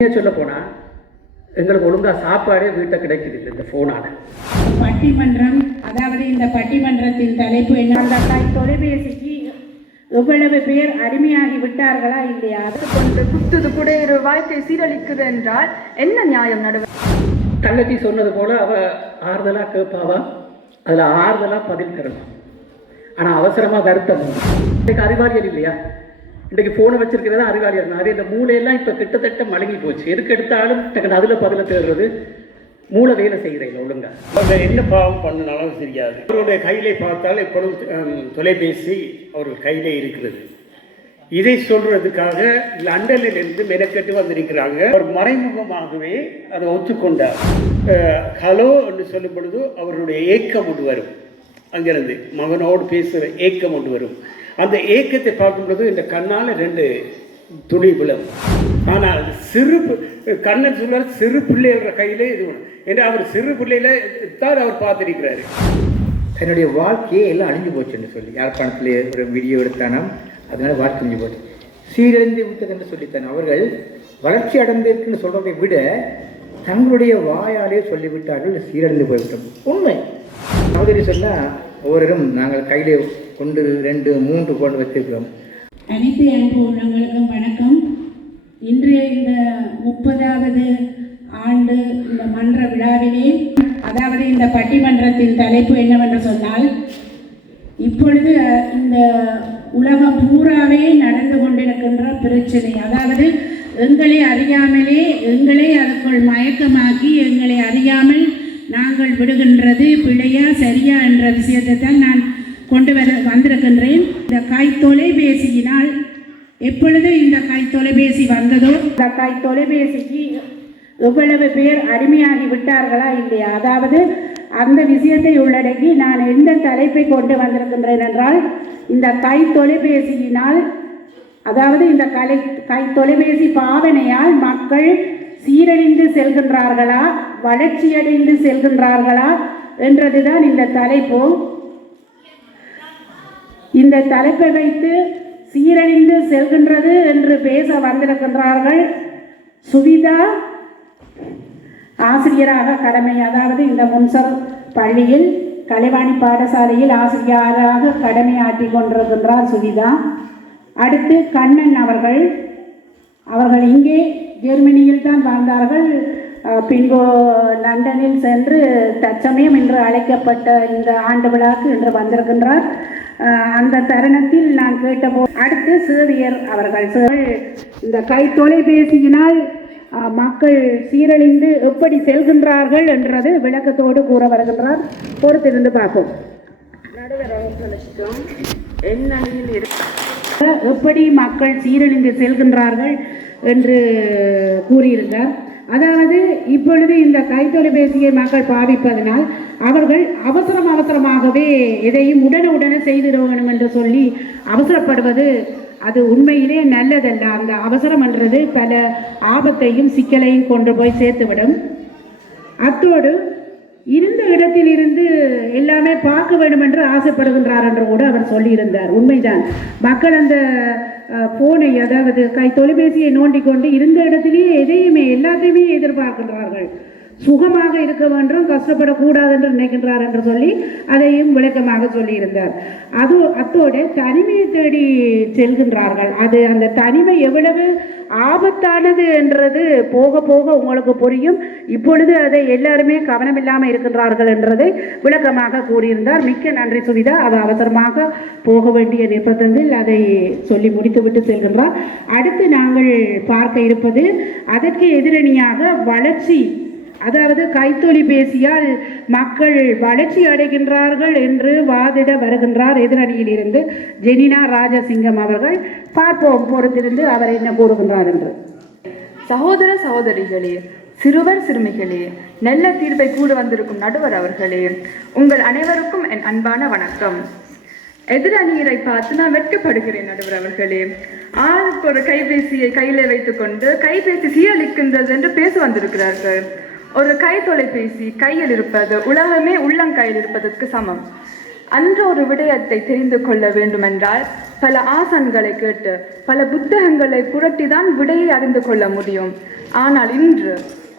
சொல்ல போனால் எங்களுக்கு ஒழுங்காக சாப்பாடே வீட்டை கிடைக்குது இந்த ஃபோனால். பட்டிமன்றம், அதாவது இந்த பட்டிமன்றத்தின் தலைப்பு என்ன? அந்த தொலைபேசிக்கு எவ்வளவு பேர் அடிமையாகி விட்டார்களா இல்லையா? அது கொண்டு குத்துது கூட ஒரு வாழ்க்கை சீரழிக்குது என்றால் என்ன நியாயம் நடுவர்? தங்கச்சி சொன்னது போல் அவள் ஆறுதலாக கேட்பாவா, அதில் ஆறுதலாக பதில் தரணும். ஆனால் அவசரமாக வருத்தம் இன்றைக்கு அறிவாளியர் இல்லையா? இன்றைக்கு ஃபோனை வச்சிருக்கிறதா அறிவாளியர். நிறைய இந்த மூளையெல்லாம் இப்போ கிட்டத்தட்ட மழுங்கி போச்சு. எதுக்கு எடுத்தாலும் டக்குன்னு அதில் பதிலை தேடுறது. மூளை வேலை செய்கிறீங்க ஒழுங்கா. அவங்க என்ன பாவம் பண்ணினாலும் தெரியாது. அவருடைய கையிலே பார்த்தால் எப்பொழுதும் தொலைபேசி அவர்கள் கையிலே இருக்கிறது. இதை சொல்றதுக்காக லண்டனிலிருந்து மெனக்கெட்டு வந்திருக்கிறாங்க. அவர் மறைமுகமாகவே அதை ஒத்துக்கொண்டார். ஹலோ என்று சொல்லும் பொழுது அவருடைய ஏக்கம் ஒன்று வரும். அங்கிருந்து மகனோடு பேசுகிற ஏக்கம் ஒன்று வரும். அந்த ஏக்கத்தை பார்க்கும் பொழுது இந்த கண்ணால் 2 துணி விழும். ஆனால் சிறு கண்ணன் சொல்வார், சிறு பிள்ளைகள கையிலே இது என்று அவர் சிறு பிள்ளையில தான் அவர் பார்த்திருக்கிறாரு. என்னுடைய வாழ்க்கையே எல்லாம் அழிஞ்சு போச்சுன்னு சொல்லி யாழ்ப்பாணத்திலே ஒரு வீடியோ எடுத்தானாம். அதனால வாழ்க்கை அழிஞ்சு போச்சு, சீரழிந்து விட்டது என்று சொல்லித்தான். அவர்கள் வளர்ச்சி அடைந்திருக்குன்னு சொல்றதை விட தங்களுடைய வாயாலே சொல்லிவிட்டார்கள் சீரழிந்து போய்விட்டோம். உண்மை சகோதரி சொன்னால் ஒவ்வொருவரும் நாங்கள் கையிலே கொண்டு 2, 3 கொண்டு வச்சிருக்கிறோம். அனைத்து அன்பு உள்ளவங்களுக்கும் வணக்கம். இன்றைய இந்த 30வது ஆண்டு இந்த மன்ற விழாவிலே, அதாவது இந்த பட்டிமன்றத்தின் தலைப்பு என்னவென்று சொன்னால், இப்பொழுது இந்த உலகம் பூராவே நடந்து கொண்டிருக்கின்ற பிரச்சனை, அதாவது எங்களை அறியாமலே எங்களை அதுக்குள் மயக்கமாக்கி எங்களை அறியாமல் நாங்கள் விடுகின்றது பிழையா சரியா என்ற விஷயத்தை தான் நான் கொண்டு வந்திருக்கின்றேன். இந்த கைத்தொலைபேசியினால் எப்பொழுது இந்த கைத்தொலைபேசி வந்ததோ, இந்த கைத்தொலைபேசிக்கு எவ்வளவு பேர் அடிமையாகி விட்டார்களா இல்லையா? அதாவது அந்த விஷயத்தை உள்ளடக்கி நான் எந்த தலைப்பை கொண்டு வந்திருக்கின்றேன் என்றால், இந்த கைத்தொலைபேசியினால், அதாவது இந்த கைத்தொலைபேசி பாவனையால் மக்கள் சீரழிந்து செல்கின்றார்களா, வளர்ச்சியடைந்து செல்கின்றார்களா என்றதுதான் இந்த தலைப்பு. இந்த தலைப்பை வைத்து சீரழிந்து செல்கின்றது என்று பேச வந்திருக்கின்றார்கள் சுவிதா, ஆசிரியராக கடமை, அதாவது இந்த முன்சர் பள்ளியில் கலைவாணி பாடசாலையில் ஆசிரியராக கடமையாற்றி கொண்டிருக்கின்றார் சுவிதா. அடுத்து கண்ணன் அவர்கள் இங்கே ஜெர்மனியில் தான் வாழ்ந்தார்கள். பின்பு லண்டனில் சென்று தற்சமயம் என்று அழைக்கப்பட்ட இந்த ஆண்டு விழாக்கு என்று வந்திருக்கின்றார். அந்த தருணத்தில் நான் கேட்டபோது, அடுத்து சேவியர் அவர்கள் இந்த கைத்தொலைபேசியினால் மக்கள் சீரழிந்து எப்படி செல்கின்றார்கள் என்றது விளக்கத்தோடு கூற வருகின்றார். பொறுத்திருந்து பார்ப்போம். எப்படி மக்கள் சீரழிந்து செல்கின்றார்கள் என்று கூறியிருந்தார். அதாவது இப்பொழுது இந்த கைத்தொலைபேசியை மக்கள் பாவிப்பதனால் அவர்கள் அவசரமாகவே எதையும் உடனே செய்திட வேணும் என்று சொல்லி அவசரப்படுவது அது உண்மையிலே நல்லதல்ல. அந்த அவசரம் என்றது பல ஆபத்தையும் சிக்கலையும் கொண்டு போய் சேர்த்துவிடும். அத்தோடு இருந்த இடத்தில் இருந்து எல்லாமே பார்க்க வேண்டும் என்று ஆசைப்படுகின்றார் என்று கூட அவர் சொல்லியிருந்தார். உண்மைதான். மக்கள் அந்த போனை, அதாவது தொலைபேசியை நோண்டிக்கொண்டு இருந்த இடத்திலேயே எதையுமே எல்லாத்தையுமே எதிர்பார்க்கின்றார்கள். சுகமாக இருக்க வேண்டும், கஷ்டப்படக்கூடாது என்று நினைக்கின்றார் என்று சொல்லி அதையும் விளக்கமாக சொல்லியிருந்தார். அத்தோடு தனிமையை தேடி செல்கின்றார்கள். அது அந்த தனிமை எவ்வளவு ஆபத்தானது என்றது போக போக உங்களுக்கு புரியும். இப்பொழுது அதை எல்லாருமே கவனமில்லாமல் இருக்கின்றார்கள் என்றதை விளக்கமாக கூறியிருந்தார். மிக்க நன்றி சுவிதா. அது அவசரமாக போக வேண்டிய நிர்பந்தத்தில் அதை சொல்லி முடித்துவிட்டு செல்கின்றார். அடுத்து நாங்கள் பார்க்க இருப்பது அதற்கு எதிரணியாக வளர்ச்சி, அதாவது கைத்தொலைபேசியால் மக்கள் வளர்ச்சி அடைகின்றார்கள் என்று வாதிட வருகின்றார் எதிரணியில் இருந்து ஜெனினா ராஜசிங்கம் அவர்கள். பார்ப்போம், பொறுத்திருந்து அவர் என்ன கூறுகின்றார் என்று. சகோதர சகோதரிகளே, சிறுவர் சிறுமிகளே, நல்ல தீர்ப்பை கூட வந்திருக்கும் நடுவர் அவர்களே, உங்கள் அனைவருக்கும் என் அன்பான வணக்கம். எதிரணியரை பார்த்து நான் வெட்கப்படுகிறேன் நடுவர் அவர்களே. ஆளுக்கு ஒரு கைபேசியை கையில வைத்துக் கொண்டு கைபேசி சீரழிக்கின்றது என்று பேச வந்திருக்கிறார்கள். ஒரு தொலைபேசி கையில் இருப்பது உலகமே உள்ளங்கையில் இருப்பதற்கு சமம். அன்று ஒரு விடயத்தை தெரிந்து கொள்ள வேண்டுமென்றால் பல ஆசான்களை கேட்டு பல புத்தகங்களை புரட்டிதான் விடையை அறிந்து கொள்ள முடியும். ஆனால் இன்று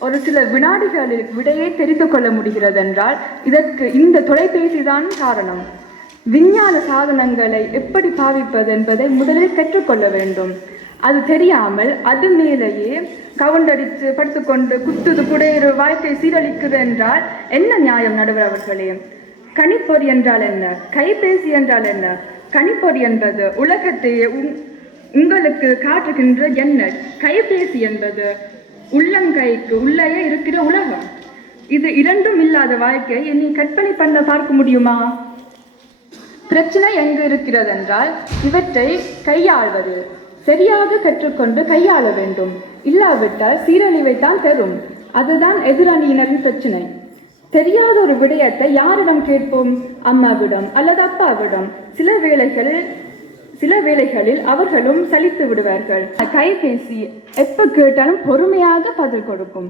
ஒரு சில வினாடிகளில் விடையை தெரிந்து கொள்ள முடிகிறது என்றால் இதற்கு இந்த தொலைபேசி தான் காரணம். விஞ்ஞான சாதனங்களை எப்படி பாவிப்பது என்பதை முதலில் கற்றுக்கொள்ள வேண்டும். அது தெரியாமல் அது மேலேயே கவுண்டடித்து படுத்துக்கொண்டு குத்துது குடையிறு வாழ்க்கை சீரழிக்குது என்றால் என்ன நியாயம் நடுவர் அவர்களே? கணிப்பொறி என்றால் என்ன? கைபேசி என்றால் என்ன? கணிப்பொறி என்பது உலகத்தையே உங்களுக்கு காட்டுகின்ற எண்ணெய். கைபேசி என்பது உள்ளங்கைக்கு உள்ளேயே இருக்கிற உலகம். இது இரண்டும் இல்லாத வாழ்க்கை என்னை கற்பனை பண்ண பார்க்க முடியுமா? பிரச்சனை எங்கு இருக்கிறது என்றால் இவற்றை கையாள்வது சரியாக கற்றுக்கொண்டு கையாள வேண்டும். இல்லாவிட்டால் சீரழிவை தான் தரும். அதுதான் எதிரணியினரின் பிரச்சனை. தெரியாத ஒரு விடயத்தை யாரிடம் கேட்போம்? அம்மாவிடம் அல்லது அப்பாவிடம். சில வேளைகளில் அவர்களும் சலித்து விடுவார்கள். கைபேசி எப்ப கேட்டாலும் பொறுமையாக பதில் கொடுக்கும்.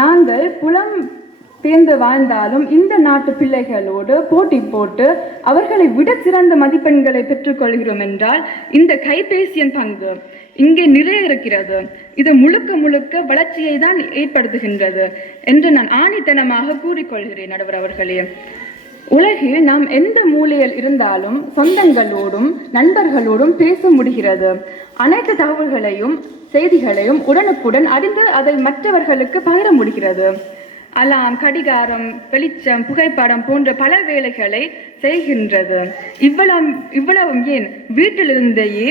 நாங்கள் புலம் பேர்ந்து வாழ்ந்தாலும் இந்த நாட்டு பிள்ளைகளோடு போட்டி போட்டு அவர்களை விட சிறந்த மதிப்பெண்களை பெற்றுக்கொள்கிறோம் என்றால் இந்த கைபேசியின் பங்கு இங்கே நிறைய இருக்கிறது. இது முழுக்க முழுக்க வளர்ச்சியை தான் ஏற்படுத்துகின்றது என்று நான் ஆணித்தனமாக கூறிக்கொள்கிறேன் நடுவர் அவர்களே. உலகில் நாம் எந்த மூலையில் இருந்தாலும் சொந்தங்களோடும் நண்பர்களோடும் பேச முடிகிறது. அனைத்து தகவல்களையும் செய்திகளையும் உடனுக்குடன் அறிந்து அதை மற்றவர்களுக்கு பகிர முடிகிறது. அலாம், கடிகாரம், வெளிச்சம், புகைப்படம் போன்ற பல வேலைகளை செய்கின்றது. இவ்வளவும் ஏன் வீட்டிலிருந்தேயே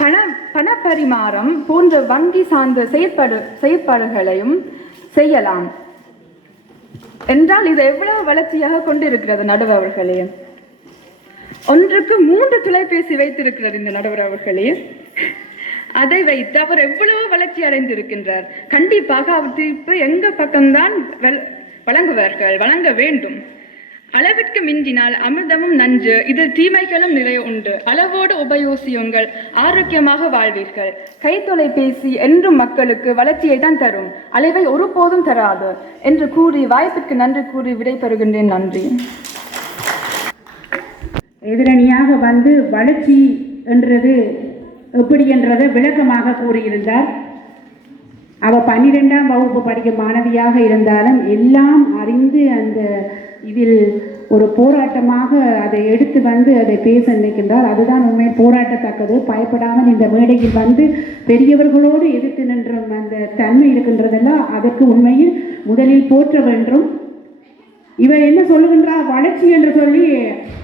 பண பரிமாறம் போன்ற வங்கி சார்ந்த செயற்பாடுகளையும் செய்யலாம் என்றால் இது எவ்வளவு வளர்ச்சியாக கொண்டிருக்கிறது நடுவர் அவர்களே. ஒன்றுக்கு 3 தொலைபேசி வைத்திருக்கிறார் இந்த நடுவர் அவர்களே. அதை வைத்து அவர் எவ்வளவு வளர்ச்சி அடைந்திருக்கின்றார். கண்டிப்பாக அவர் தீர்ப்பு எங்க பக்கம்தான் வழங்க வேண்டும். அளவிற்கு மிஞ்சினால் அமிர்தமும் நஞ்சு, இதில் தீமைகளும் நிறைய உண்டு. அளவோடு உபயோசியுங்கள், ஆரோக்கியமாக வாழ்வீர்கள். கைத்தொலைபேசி என்றும் மக்களுக்கு வளர்ச்சியை தான் தரும், அளவை ஒருபோதும் தராது என்று கூறி வாய்ப்பிற்கு நன்றி கூறி விடைபெறுகின்றேன். நன்றி. எதிரணியாக வந்து வளர்ச்சி என்றது எப்படி என்றதை விளக்கமாக கூறியிருந்தார். அவள் 12ஆம் வகுப்பு படிக்கும் மாணவியாக இருந்தாலும் எல்லாம் அறிந்து அந்த இதில் ஒரு போராட்டமாக அதை எடுத்து வந்து அதை பேச நினைக்கின்றார். அதுதான் உண்மையில் போராட்டத்தக்கது. பயப்படாமல் இந்த மேடையில் வந்து பெரியவர்களோடு எதிர்த்து நின்ற அந்த தன்மை இருக்கின்றதெல்லாம் அதற்கு உண்மையில் முதலில் போற்ற வேண்டும். இவர் என்ன சொல்லுகின்றார்? வளர்ச்சி என்று சொல்லி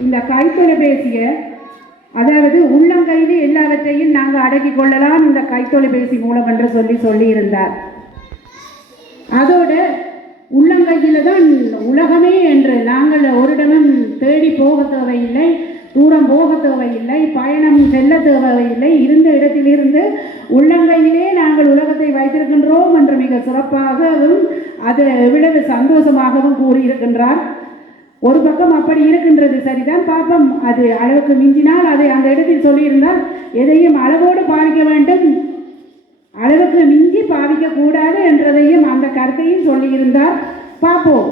இந்த கைத்தொலைபேசியை, அதாவது உள்ளங்கையிலே எல்லாவற்றையும் நாங்கள் அடக்கிக் கொள்ளலாம் இந்த கைத்தொலைபேசி மூலம் என்று சொல்லியிருந்தார். அதோடு உள்ளங்கையில் தான் உலகமே என்று நாங்கள் ஒரிடமும் தேடி போக தேவையில்லை, தூரம் போக தேவையில்லை, பயணம் செல்ல தேவையில்லை. இருந்த இடத்திலிருந்து உள்ளங்கையிலே நாங்கள் உலகத்தை வைத்திருக்கின்றோம் என்று மிக சிறப்பாகவும் அது எவ்வளவு சந்தோஷமாகவும் கூறியிருக்கின்றார். ஒரு பக்கம் அப்படி இருக்கின்றது, சரிதான். பாப்பம் அது அளவுக்கு மிஞ்சினால் அதை அந்த இடத்தில் சொல்லியிருந்தால் எதையும் அளவோடு பாவிக்க வேண்டும், அளவுக்கு மிஞ்சி பாவிக்க கூடாது என்றதையும் அந்த கருத்தையும் சொல்லியிருந்தார். பார்ப்போம்.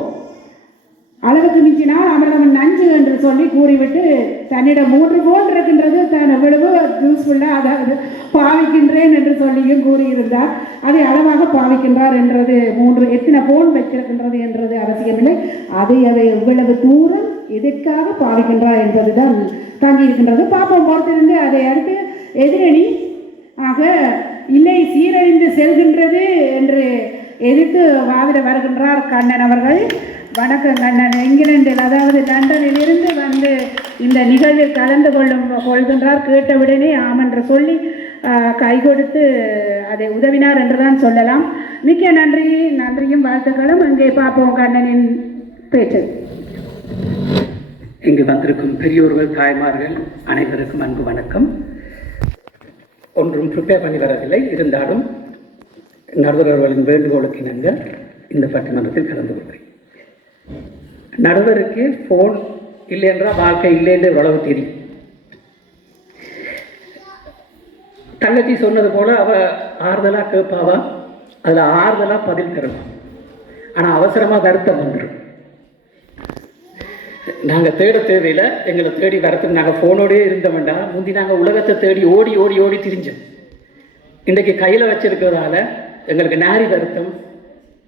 அளவுக்கு மிஞ்சினால் அமிர்தம் நஞ்சு என்று சொல்லி கூறிவிட்டு தன்னிடம் 3 போன் இருக்கின்றது, தான் எவ்வளவு யூஸ்ஃபுல்லாக அதாவது பாவிக்கின்றேன் என்று சொல்லியும் கூறியிருந்தார். அதை அளவாக பாவிக்கின்றார் என்றது 3 எத்தனை போன் வைத்திருக்கின்றது என்றது அவசியமில்லை, அதை எவ்வளவு தூரம் எதற்காக பாவிக்கின்றார் என்பதுதான் தங்கியிருக்கின்றது. பாப்போம், பொறுத்திருந்து அதை அடுத்து எதிரணி ஆக இல்லை சீரழிந்து செல்கின்றது என்று எதிர்த்து வாதிட வருகின்றார் கண்ணன் அவர்கள். வணக்கம் கண்ணன். இங்கிலாந்தில் அதாவது லண்டனில் இருந்து வந்து இந்த நிகழ்வில் கலந்து கொள்கின்றார். கேட்டவுடனே ஆம் என்று சொல்லி கை கொடுத்து அதை உதவினார் என்றுதான் சொல்லலாம். மிக்க நன்றியும் வாழ்த்துக்களும். இங்கே பார்ப்போம் கண்ணனின் பேச்சு. இங்கு வந்திருக்கும் பெரியோர்கள், தாய்மார்கள் அனைவருக்கும் அன்பு வணக்கம். ஒன்றும் ப்ரிப்பேர் பண்ணி வரவில்லை, இருந்தாலும் நடுவர்களின் வேண்டுகோளுக்கு இணங்க இந்த பட்டிமன்றத்தில் கலந்து கொள்கிறேன். நடுவருக்கு ஃபோன் இல்லை என்றால் வாழ்க்கை இல்லை என்று உழவு தெரியும். தங்கச்சி சொன்னது போல அவள் ஆறுதலாக கேட்பாவா, அதில் ஆறுதலாக பதில் தரணும். ஆனால் அவசரமாக வருத்தம் வந்துடும். நாங்கள் தேட தேவையில்லை, எங்களை தேடி வரத்துக்கு நாங்கள் ஃபோனோடே இருந்தோம்டா. முந்தி நாங்கள் உலகத்தை தேடி ஓடி ஓடி ஓடி திரிஞ்சோம். இன்றைக்கு கையில் வச்சிருக்கிறதால எங்களுக்கு நாரி வருத்தம்,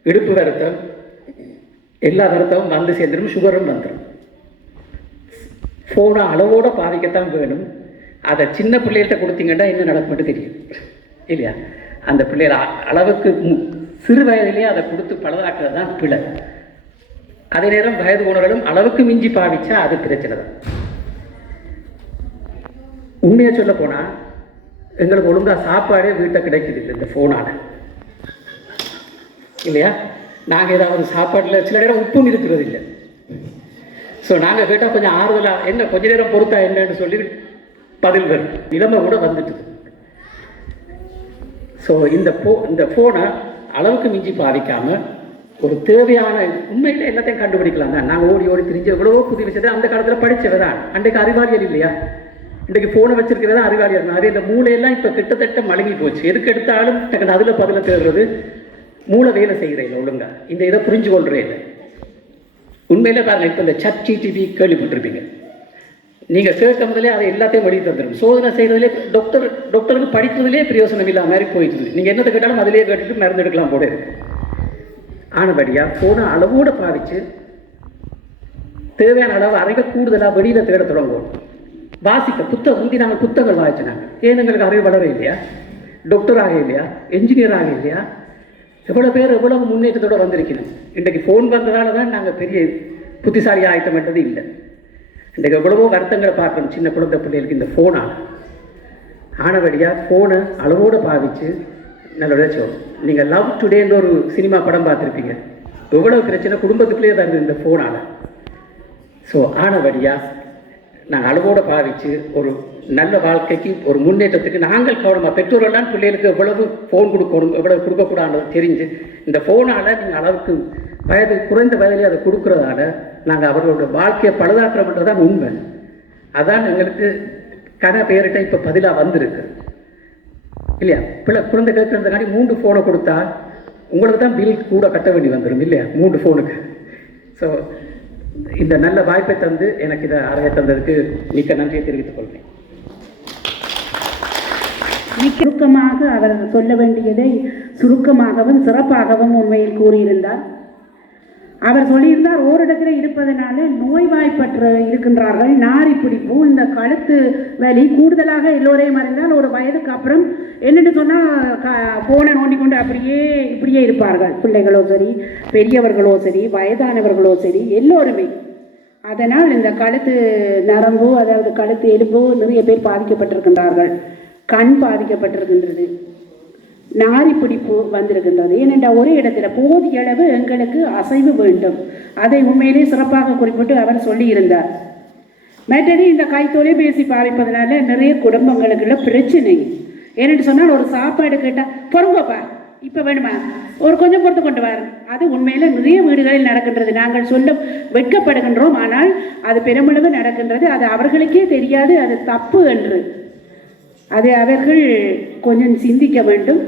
இடுப்பு வருத்தம், எல்லா வருத்தமும் வந்து சேர்ந்துடும், சுகரும் வந்துடும். ஃபோனை அளவோடு பாதிக்கத்தான் வேணும். அதை சின்ன பிள்ளைகள்கிட்ட கொடுத்தீங்கன்னா என்ன நடக்கும்னு தெரியும் இல்லையா? அந்த பிள்ளைகள் அளவுக்கு சிறு வயதிலேயே அதை கொடுத்து பழுதாக்குறது தான் பிழை. அதே நேரம் வயது உணர்களும் அளவுக்கு மிஞ்சி பாவிச்சா அது பிரச்சனை தான். உண்மையை சொல்ல போனால் எங்களுக்கு ஒழுங்காக சாப்பாடே வீட்டை கிடைக்குது இல்லை இந்த ஃபோனால் இல்லையா? நாங்கள் ஏதாவது சாப்பாட்டில் சில நேரம் உப்பும் இருக்கிறது இல்லை. ஸோ நாங்கள் கேட்டால் கொஞ்சம் ஆறுதலாக என்ன கொஞ்ச நேரம் பொறுத்தா என்னன்னு சொல்லி பதில் வரும், நிலைமை கூட வந்துட்டு. ஸோ இந்த ஃபோனை அளவுக்கு மிஞ்சி பாதிக்காமல் ஒரு தேவையான உண்மையில எல்லாத்தையும் கண்டுபிடிக்கலாம் தான். நாங்கள் ஓடி ஓடி திரிஞ்சு எவ்வளவோ புதிய விஷயத்தை அந்த காலத்தில் படித்தவை தான். அன்றைக்கு அறிவாளியல் இல்லையா? இன்றைக்கு ஃபோனை வச்சிருக்கிறதா அறிவாளியல். அதே இந்த மூளையெல்லாம் இப்போ கிட்டத்தட்ட மழுங்கி போச்சு. எதுக்கு எடுத்தாலும் டக்குனு அதில் பதில தேடுறது, மூளை வேலை செய்கிறேன் ஒழுங்கா, இந்த இதை புரிஞ்சு கொள்றேன் இல்லை. உண்மையில பாருங்க, இப்போ இந்த ChatGPT கேள்விப்பட்டிருப்பீங்க. நீங்கள் கேட்க முதலே அதை எல்லாத்தையும் வழி தந்துடும். சோதனை செய்கிறதுலே டாக்டருக்கு படிக்கிறதுலே பிரயோசனம் இல்லாத மாதிரி போயிடுது. நீங்கள் என்னத்தை கேட்டாலும் அதிலே கேட்டுட்டு மருந்து எடுக்கலாம் போல இருக்கு. ஆனபடியாக ஃபோனை அளவோடு பாவிச்சு தேவையான அளவு அறைக கூடுதலாக வெளியில் தேட தொடங்குவோம். வாசிக்க புத்தகம் முந்தி நாங்கள் புத்தகங்கள் வாசிச்சினாங்க. ஏன் எங்களுக்கு அறிவு வளர இல்லையா? டாக்டர் ஆக இல்லையா? என்ஜினியர் ஆக இல்லையா? எவ்வளோ பேர் எவ்வளவு முன்னேற்றத்தோடு வந்திருக்கணும். இன்றைக்கு ஃபோன் வந்ததால தான் நாங்கள் பெரிய புத்திசாலி ஆகிட்டோம்ன்றது இல்லை. இன்றைக்கு எவ்வளவோ வருத்தங்களை பார்க்கணும் சின்ன குழந்தை பிள்ளைகளுக்கு இந்த ஃபோனால். ஆனபடியாக ஃபோனை அளவோடு பாவிச்சு நல்ல சொல்லும். நீங்கள் லவ் டுடேன்னு ஒரு சினிமா படம் பார்த்துருப்பீங்க. எவ்வளோ பிரச்சனை குடும்பத்துக்குள்ளேயே தான் இருக்குது இந்த ஃபோனால். ஸோ ஆனபடியாக நாங்கள் அளவோடு பாவித்து ஒரு நல்ல வாழ்க்கைக்கு ஒரு முன்னேற்றத்துக்கு நாங்கள் கவனமாக பெற்றோரெல்லாம் பிள்ளைகளுக்கு எவ்வளவு ஃபோன் கொடுக்கணும் எவ்வளவு கொடுக்கக்கூடாது தெரிஞ்சு இந்த ஃபோனால் நீங்கள் அளவுக்கு குறைந்த வயதிலே அதை கொடுக்குறதால நாங்கள் அவர்களோட வாழ்க்கையை பழுதாக்குறோம்ன்றது தான் உண்மை. அதான் எங்களுக்கு பேரிட்ட இப்போ பதிலாக வந்திருக்கு இல்லையா? குழந்தை கேட்கறதுக்காண்டி 3 ஃபோனை கொடுத்தா உங்களுக்கு தான் பில் கூட கட்ட வேண்டி வந்துடும் இல்லையா? 3 ஃபோனுக்கு. ஸோ இந்த நல்ல வாய்ப்பை தந்து எனக்கு இதை அறைய தந்ததுக்கு மிக்க நன்றியை தெரிவித்துக் கொள்கிறேன். சுருக்கமாக அவர் சொல்ல வேண்டியதை சுருக்கமாகவும் சிறப்பாகவும் உண்மையில் கூறியிருந்தார். அவர் சொல்லியிருந்தார், ஓரிடத்தில் இருப்பதனால நோய்வாய்ப்பற்று இருக்கின்றார்கள், நாரி பிடிப்பு, இந்த கழுத்து வலி கூடுதலாக எல்லோரையும் அறிந்தால் ஒரு வயதுக்கு அப்புறம் என்னென்னு சொன்னால் ஃபோனை நோண்டிக்கொண்டு இப்படியே இருப்பார்கள். பிள்ளைகளோ சரி, பெரியவர்களோ சரி, வயதானவர்களோ சரி, எல்லோருமே. அதனால் இந்த கழுத்து நரம்பு, அதாவது கழுத்து எலும்பு நிறைய பேர் பாதிக்கப்பட்டிருக்கின்றார்கள். கண் பாதிக்கப்பட்டிருக்கின்றது, நாரி பிடிப்பு வந்திருக்கின்றது. ஏனென்றால் ஒரே இடத்துல போதிய அளவு எங்களுக்கு அசைவு வேண்டும். அதை உண்மையிலே சிறப்பாக குறிப்பிட்டு அவர் சொல்லியிருந்தார். மற்றது இந்த கைத்தொலைபேசி பாவிப்பதனால நிறைய குடும்பங்களுக்குள்ள பிரச்சனை. ஏன்னு சொன்னால் ஒரு சாப்பாடு கேட்டால் பொறுங்கப்பா இப்போ வேணுமா, ஒரு கொஞ்சம் பொறுத்து கொண்டு வர, அது உண்மையில நிறைய வீடுகளில் நடக்கின்றது. நாங்கள் சொல்ல வெட்கப்படுகின்றோம், ஆனால் அது பெருமளவு நடக்கின்றது. அது அவர்களுக்கே தெரியாது அது தப்பு என்று. அதை அவர்கள் கொஞ்சம் சிந்திக்க வேண்டும்.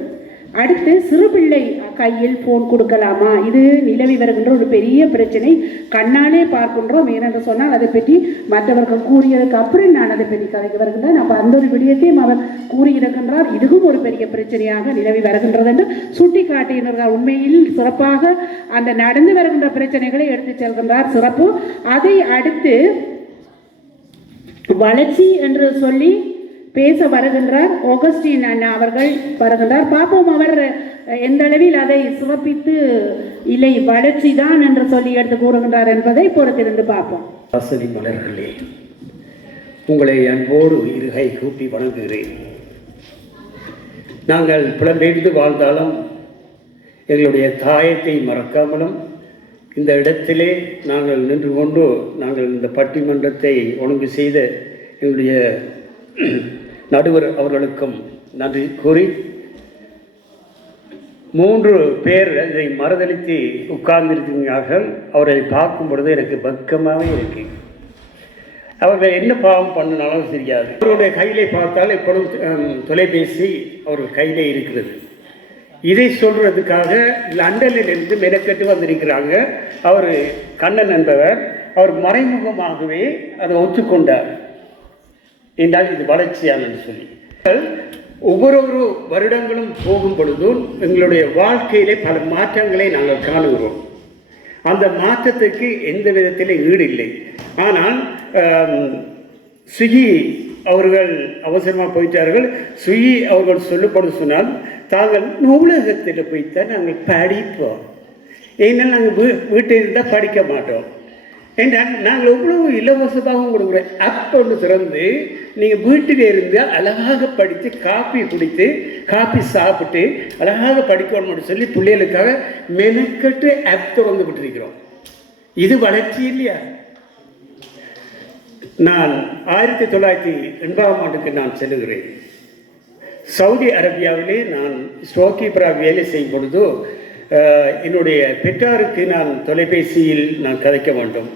அடுத்து சிறுபிள்ளை கையில் ஃபோன் கொடுக்கலாமா, இது நிலவி வருகின்ற ஒரு பெரிய பிரச்சனை. கண்ணாலே பார்க்கின்றோம். ஏனென்று சொன்னால் அதை பற்றி மற்றவர்கள் கூறியதுக்கு அப்புறம் நான் அதை பற்றி கதைக்கு வருகின்றேன். அப்போ அந்த ஒரு விடயத்தையும் அவர் கூறியிருக்கின்றார். இதுவும் ஒரு பெரிய பிரச்சனையாக நிலவி வருகின்றது என்று சுட்டி காட்டியிருக்கிறார். உண்மையில் சிறப்பாக அந்த நடந்து வருகின்ற பிரச்சனைகளை எடுத்து செல்கின்றார். சிறப்பு. அதை அடுத்து வளர்ச்சி என்று சொல்லி பேச வருகின்றார் ஆகஸ்டின் அண்ணா அவர்கள் வருகின்றார். பார்ப்போம் அவர் எந்த அளவில் அதை சிறப்பித்து இல்லை வளர்ச்சி தான் என்று சொல்லி எடுத்து கூறுகின்றார் என்பதை பொறுத்திருந்து பார்ப்போம். வாசனை மலர்களே, உங்களை அன்போடு இருகை கூட்டி வணங்குகிறேன். நாங்கள் புலம்பெயர்ந்து வாழ்ந்தாலும் எங்களுடைய தாயத்தை மறக்காமலும் இந்த இடத்திலே நாங்கள் நின்று கொண்டு நாங்கள் இந்த பட்டிமன்றத்தை ஒழுங்கு செய்த எங்களுடைய நடுவர் அவர்களுக்கும் நன்றி கூறி, 3 பேர் இதை மறுதளித்து உட்கார்ந்திருக்கிறார்கள். அவரை பார்க்கும் பொழுது எனக்கு பக்கமாகவே இருக்கு. அவர்கள் என்ன பாவம் பண்ணினாலும் தெரியாது. அவருடைய கையிலே பார்த்தால் எப்பொழுதும் தொலைபேசி அவர்கள் கையிலே இருக்கிறது. இதை சொல்றதுக்காக லண்டனிலிருந்து மெனக்கெட்டு வந்திருக்கிறாங்க. அவர் கண்ணன் என்பவர். அவர் மறைமுகமாகவே அதை ஒத்துக்கொண்டார் என்றால் இது வளர்ச்சியானு சொல்லி. ஒவ்வொரு வருடங்களும் போகும் பொழுதும் எங்களுடைய வாழ்க்கையிலே பல மாற்றங்களை நாங்கள் காணுகிறோம். அந்த மாற்றத்துக்கு எந்த விதத்தில் ஈடு இல்லை. ஆனால் சுகி அவர்கள் அவசரமாக போயிட்டார்கள். சுகி அவர்கள் சொல்லப்படும் சொன்னால் தாங்கள் நூலகத்தில் போய்த்தான் நாங்கள் படிப்போம், ஏன்னா நாங்கள் வீட்டில் இருந்தால் படிக்க மாட்டோம் என்றால் நாங்கள் எவ்வளவு இலவசமாகவும் கொடுக்குறோம். ஆப் ஒன்று திறந்து நீங்கள் வீட்டில் இருந்து அழகாக படித்து காப்பி குடித்து காப்பி சாப்பிட்டு அழகாக படிக்கணும்னு சொல்லி பிள்ளைகளுக்காக மெனக்கட்டு ஆப் திறந்து விட்டுருக்கிறோம். இது வளர்ச்சி இல்லையா? நான் 1980ஆம் ஆண்டுக்கு நான் செல்லுகிறேன். சவுதி அரேபியாவிலே நான் ஸ்டோக்கீப்பராக வேலை செய்யும் பொழுது என்னுடைய பெற்றாருக்கு நான் தொலைபேசியில் நான் கதைக்க வேண்டும்.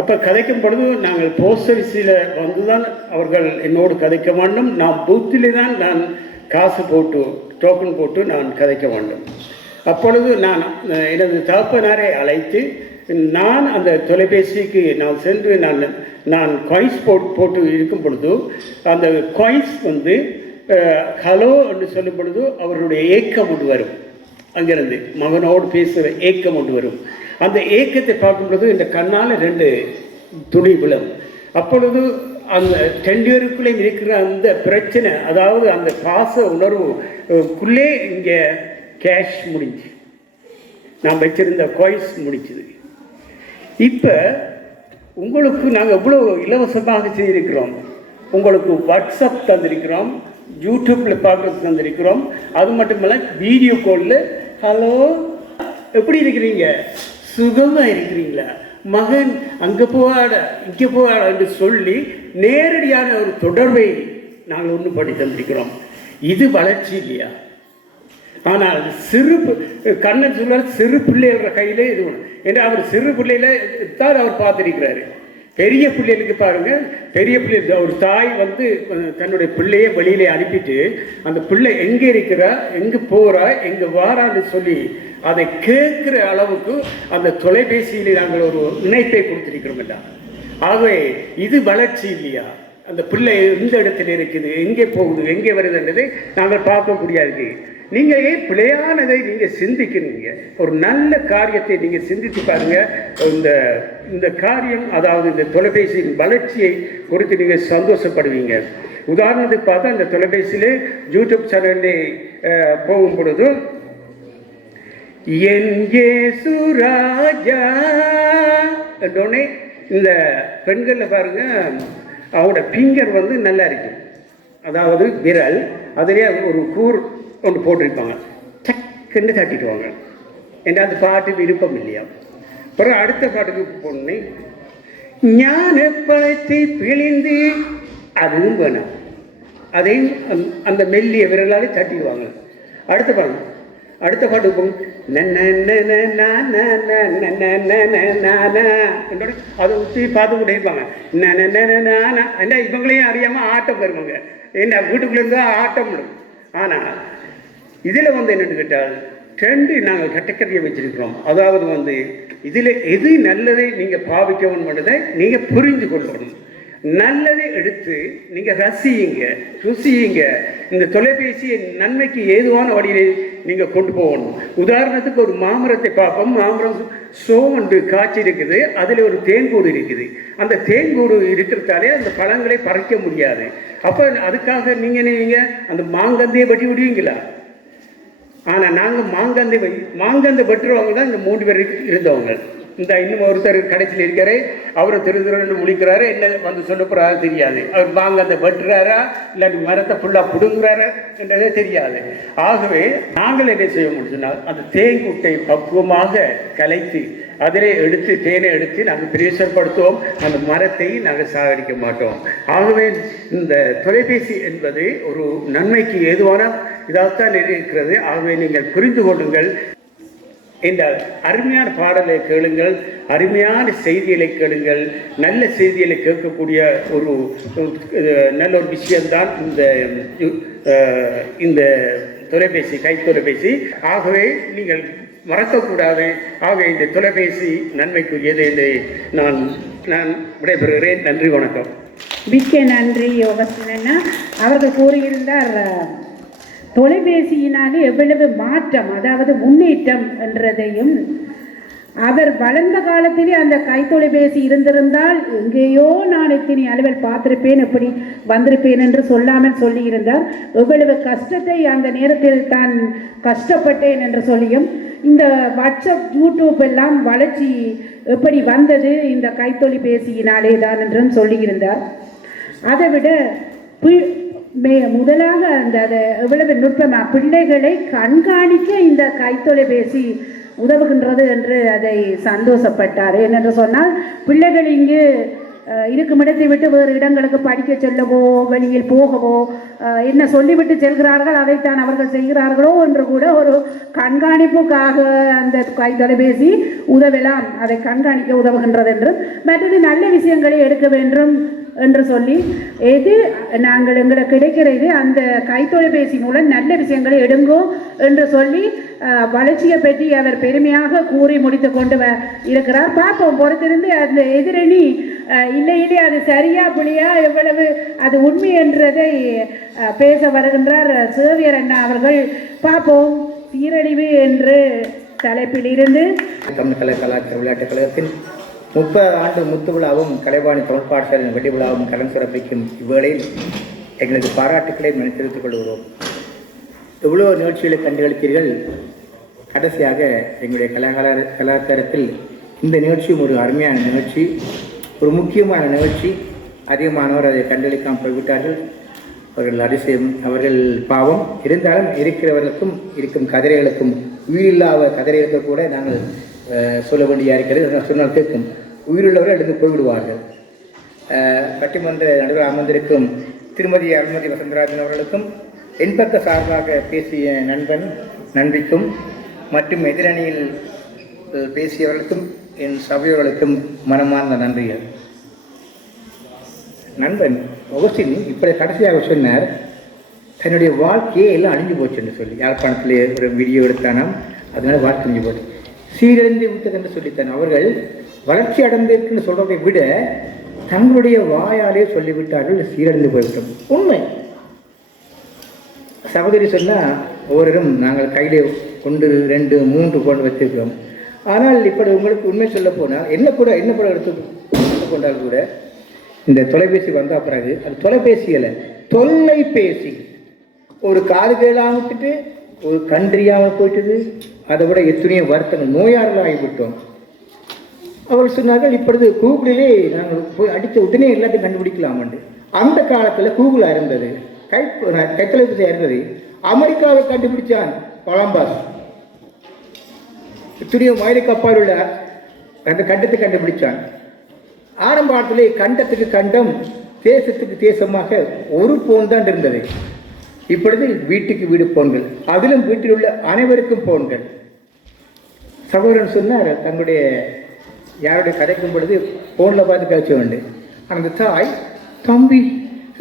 அப்போ கதைக்கும் பொழுது நாங்கள் போஸ்ட் ஆஃபீஸில் வந்து தான் அவர்கள் என்னோடு கதைக்க வேண்டும். நான் பூத்திலே தான் நான் காசு போட்டு டோக்கன் போட்டு நான் கதைக்க வேண்டும். அப்பொழுது நான் எனது தகப்பனாரை அழைத்து நான் அந்த தொலைபேசிக்கு நான் சென்று நான் காயின்ஸ் போட்டு இருக்கும் பொழுது அந்த காயின்ஸ் வந்து ஹலோ என்று சொல்லும் பொழுது அவருடைய ஏக்கம் ஒன்று வரும். அங்கிருந்து மகனோடு பேசுகிற ஏக்கம் ஒன்று வரும். அந்த ஏக்கத்தை பார்க்கும் பொழுது இந்த கண்ணால் 2 துளி விழும். அப்பொழுது அந்த 2 பேருக்குள்ளே இருக்கிற அந்த பிரச்சனை, அதாவது அந்த பாச உணர்வுக்குள்ளே இங்கே கேஷ் முடிஞ்சு நான் வச்சிருந்த காயின்ஸ் முடிச்சுது. இப்போ உங்களுக்கு நாங்கள் எவ்வளோ இலவசமாக செய்திருக்கிறோம். உங்களுக்கு வாட்ஸ்அப் தந்திருக்கிறோம், யூடியூப்பில் பார்க்குறது தந்திருக்கிறோம். அது மட்டுமல்ல வீடியோ காலில் ஹலோ எப்படி இருக்கிறீங்க, சுகமாக இருக்கிறீங்களா, மகன் அங்கே போவாட இங்கே போவாட என்று சொல்லி நேரடியான ஒரு தொடர்பை நாங்கள் ஒன்று பண்ணி தந்திருக்கிறோம். இது வளர்ச்சி இல்லையா? ஆனால் கண்ணன் சொல்றார் சிறு பிள்ளைகள கையிலே இது என்று அவர் சிறு பிள்ளையில தான் அவர் பார்த்திருக்கிறாரு. பெரிய பிள்ளைகளுக்கு பாருங்க, பெரிய பிள்ளை ஒரு தாய் வந்து தன்னுடைய பிள்ளையை வெளியிலே அனுப்பிட்டு அந்த பிள்ளை எங்கே இருக்கிறா, எங்கே போகிறா, எங்கே வாரான்னு சொல்லி அதை கேட்குற அளவுக்கு அந்த தொலைபேசியிலே நாங்கள் ஒரு இணைப்பை கொடுத்திருக்கிறோம் இல்ல. ஆகவே இது வளர்ச்சி இல்லையா? அந்த பிள்ளை எந்த இடத்துல இருக்குது, எங்கே போகுது, எங்கே வருதுன்றதை நாங்கள் பார்க்கக்கூடியது. நீங்கள் ஏன் பிழையானதை நீங்கள் சிந்திக்கணுங்க. ஒரு நல்ல காரியத்தை நீங்கள் சிந்தித்து பாருங்க. இந்த காரியம், அதாவது இந்த தொலைபேசியின் வளர்ச்சியை குறித்து நீங்கள் சந்தோஷப்படுவீங்க. உதாரணத்துக்கு பார்த்தா இந்த தொலைபேசியில் யூடியூப் சேனல்லே போகும் பொழுது என் இயேசு ராஜா என்றோடனே இந்த பெண்களில் பாருங்க அவங்களோட ஃபிங்கர் வந்து நல்லா இருக்கும், அதாவது விரல் அதிலே ஒரு கூர் ஒன்று போட்டிருப்பாங்க, டக்குன்னு தட்டிடுவாங்க. ஏன்னா அந்த பாட்டு விருப்பம் இல்லையா? அப்புறம் அடுத்த பாட்டுக்கு போனே ஞான பழத்தை பிழிந்து அதுவும் வேணாம், அதையும் அந்த மெல்லிய விரலாலே தட்டிடுவாங்க. அடுத்த பாட்டுக்கு போகும் அதை ஊற்றி பார்த்து கொண்டே இருப்பாங்க. என்ன இவங்களையும் அறியாமல் ஆட்டம் வருவாங்க. என்ன வீட்டுக்குள்ளேருந்து ஆட்டம் விடும். ஆனால் இதில் வந்து என்னென்னு கேட்டால் 2 நாங்கள் கட்டக்கதையை வச்சிருக்கிறோம். அதாவது வந்து இதில் எது நல்லதை நீங்கள் பாவிக்கணும் பண்ணதை நீங்கள் புரிந்து கொள்ளணும். நல்லதை எடுத்து நீங்கள் ரசியுங்க, ருசியுங்க. இந்த தொலைபேசியை நன்மைக்கு ஏதுவான வழியிலே நீங்கள் கொண்டு போகணும். உதாரணத்துக்கு ஒரு மாமரத்தை பார்ப்போம். மாமரம் சோமண்டு காய்ச்சி இருக்குது, அதில் ஒரு தேன்கூடு இருக்குது. அந்த தேன்கூடு இருக்கிறதாலே அந்த பழங்களை பறிக்க முடியாது. அப்போ அதுக்காக நீங்கள் அந்த மாங்கந்தையை வெட்டி விடுவீங்களா? ஆனால் நாங்கள் மாங்கந்தை வெட்டுறவங்க தான் இந்த 3 பேர் இருந்தவங்க. இந்த இன்னும் ஒருத்தர் கடைசியில் இருக்காரு, அவரும் திருன்னு முழிக்கிறாரு. என்ன வந்து சொல்ல போகிறாரு தெரியாது. அவர் மாங்கந்தை வெட்டுறாரா இல்லாட்டி மரத்தை ஃபுல்லாக பிடுங்குறாரா என்றதே தெரியாது. ஆகவே நாங்கள் என்ன செய்ய முடியும்னா அந்த தேன்குட்டை பக்குவமாக கலைத்து அதிலே எடுத்து தேனை எடுத்து நாங்கள் பிரயோசனப்படுத்துவோம். அந்த மரத்தை நாங்கள் சாகடிக்க மாட்டோம். ஆகவே இந்த தொலைபேசி என்பது ஒரு நன்மைக்கு ஏதுவான இதாகத்தான் இருக்கிறது. ஆகவே நீங்கள் புரிந்து கொள்ளுங்கள். இந்த அருமையான பாடலை கேளுங்கள், அருமையான செய்திகளை கேளுங்கள். நல்ல செய்திகளை கேட்கக்கூடிய நல்ல ஒரு விஷயம்தான் இந்த தொலைபேசி கைத்தொலைபேசி. ஆகவே நீங்கள் மறக்கக்கூடாது. ஆகவே இந்த தொலைபேசி நன்மைக்குரியது என்று நான் விடைபெறுகிறேன். நன்றி, வணக்கம். மிக்க நன்றி யோகஸ்வரண்ணா. அவர்கள் கூறியிருந்தார் தொலைபேசியினாலே எவ்வளவு மாற்றம், அதாவது முன்னேற்றம் என்றதையும், அவர் வளர்ந்த காலத்திலே அந்த கைத்தொலைபேசி இருந்திருந்தால் எங்கேயோ நான் எத்தனை அலுவல் பார்த்திருப்பேன், எப்படி வந்திருப்பேன் என்று சொல்லாமல் சொல்லியிருந்தார். எவ்வளவு கஷ்டத்தை அந்த நேரத்தில் தான் கஷ்டப்பட்டேன் என்று சொல்லியும், இந்த வாட்ஸ்அப் யூடியூப் எல்லாம் வளர்ச்சி எப்படி வந்தது இந்த கைத்தொலைபேசியினாலே தான் என்றும் சொல்லியிருந்தார். அதை விட முதலாக அந்த எவ்வளவு நுட்பமாக பிள்ளைகளை கண்காணிக்க இந்த கைத்தொலைபேசி உதவுகின்றது என்று அதை சந்தோஷப்பட்டார். ஏனென்று சொன்னால் பிள்ளைகள் இங்கு இருக்கும் இடத்தை விட்டு வேறு இடங்களுக்கு படிக்க செல்லவோ வெளியில் போகவோ என்ன சொல்லிவிட்டு செல்கிறார்கள், அதைத்தான் அவர்கள் செய்கிறார்களோ என்று கூட ஒரு கண்காணிப்புக்காக அந்த கைத்தொலைபேசி உதவலாம், அதை கண்காணிக்க உதவுகின்றது என்றும், மற்றது நல்ல விஷயங்களை எடுக்க வேண்டும் என்று சொல்லி, எது நாங்கள் எங்களுக்கு கிடைக்கிறது அந்த கைத்தொலைபேசி மூலம் நல்ல விஷயங்களை எடுங்கோ என்று சொல்லி வளர்ச்சியை பற்றி அவர் பெருமையாக கூறி முடித்து கொண்டு இருக்கிறார். பார்ப்போம், பொறுத்திருந்து அந்த எதிரணி இல்லையிலே அது சரியா புள்ளியா எவ்வளவு அது உண்மை என்றதை பேச வருகின்றார் சேவியர் அண்ணா அவர்கள். பார்ப்போம். சீரழிவு என்று தலைப்பில் இருந்து தமிழ் கலை கலாச்சார விளையாட்டுக் கழகத்தின் 30 ஆண்டு முத்து விழாவும் கலைவாணி தமிழ் பாடசாலையின் வெடி விழாவும் கலந்து சிறப்பிக்கும் இவ்வேளையில் எங்களது பாராட்டுக்களை தெரிவித்துக் கொள்கிறோம். எவ்வளோ நிகழ்ச்சிகளை கண்டுகளித்தீர்கள். கடைசியாக எங்களுடைய கலாச்சாரத்தில் இந்த நிகழ்ச்சியும் ஒரு அருமையான நிகழ்ச்சி, ஒரு முக்கியமான நிகழ்ச்சி. அதிகமானவர் அதை கண்டளிக்காமல் போய்விட்டார்கள். அவர்கள் அதிசயம், அவர்கள் பாவம். இருந்தாலும் இருக்கிறவர்களுக்கும் இருக்கும் கதிரைகளுக்கும், உயிரில்லாத கதிரைகளுக்கு கூட நாங்கள் சொல்ல வேண்டியா இருக்கிறது. சொன்னால் கேட்கும். உயிருள்ளவர்கள் எடுத்து போய்விடுவார்கள். பட்டிமன்ற நடுவர் அமர்ந்திருக்கும் திருமதி அருள்மதி வசந்தராஜன் அவர்களுக்கும், என்பக்க சார்பாக பேசிய நண்பன் நண்பிக்கும் மற்றும் எதிரணியில் பேசியவர்களுக்கும் என் சபையோர்களுக்கும் மனமார்ந்த நன்றிகள். நண்பன் ஒகஸ்டின் இப்படி கடைசியாக சொன்னார், தன்னுடைய வாழ்க்கையே எல்லாம் அழிஞ்சு போச்சுன்னு சொல்லி. யாழ்ப்பாணத்திலே ஒரு வீடியோ எடுத்தானாம், அதனால வாழ்க்கை அழிஞ்சு போச்சு. சீரழிந்து விட்டது என்று சொல்லித்தான். அவர்கள் வளர்ச்சி அடைந்திருக்குன்னு சொல்றதை விட தங்களுடைய வாயாலே சொல்லிவிட்டார்கள் சீரழிந்து போய்விட்டோம். உண்மை. சகோதரி சொன்னால் ஒவ்வொருவரும் நாங்கள் கையிலே 1, 2, 3 போன் வச்சிருக்கிறோம். ஆனால் இப்படி உங்களுக்கு உண்மை சொல்ல போனால் என்ன கூட எடுத்துக்கொண்டால் கூட இந்த தொலைபேசி வந்த பிறகு அது தொலைபேசியில் தொல்லைபேசி ஒரு காது கேளாம விட்டுட்டு ஒரு கன்றியாமல் போயிட்டது. அதை விட எத்தனையோ வருத்தங்கள், நோயாளர்கள் ஆகிவிட்டோம். அவர் சொன்னார்கள் இப்பொழுது கூகுளிலே நாங்கள் போய் அடித்த உடனே எல்லாத்தையும் கண்டுபிடிக்கலாமண்டு. அந்த காலத்தில் கூகுளாக இருந்தது, கைத்தொலைபேசியாக இருந்தது. அமெரிக்காவை கண்டுபிடிச்சான் கொலம்பஸ். எத்தனையோ மைலுக்கு அப்பால் உள்ள அந்த கண்டத்தை கண்டுபிடிச்சான். ஆரம்ப காலத்திலே கண்டத்துக்கு கண்டம், தேசத்துக்கு தேசமாக ஒரு போன் தான் இருந்தது. இப்பொழுது வீட்டுக்கு வீடு போன்கள், அதிலும் வீட்டில் உள்ள அனைவருக்கும் போன்கள். சகோதரன் சொன்னார், தங்களுடைய யாருடைய கதைக்கும் பொழுது போனில் பார்த்து கழிச்ச வேண்டு. அந்த தாய், தம்பி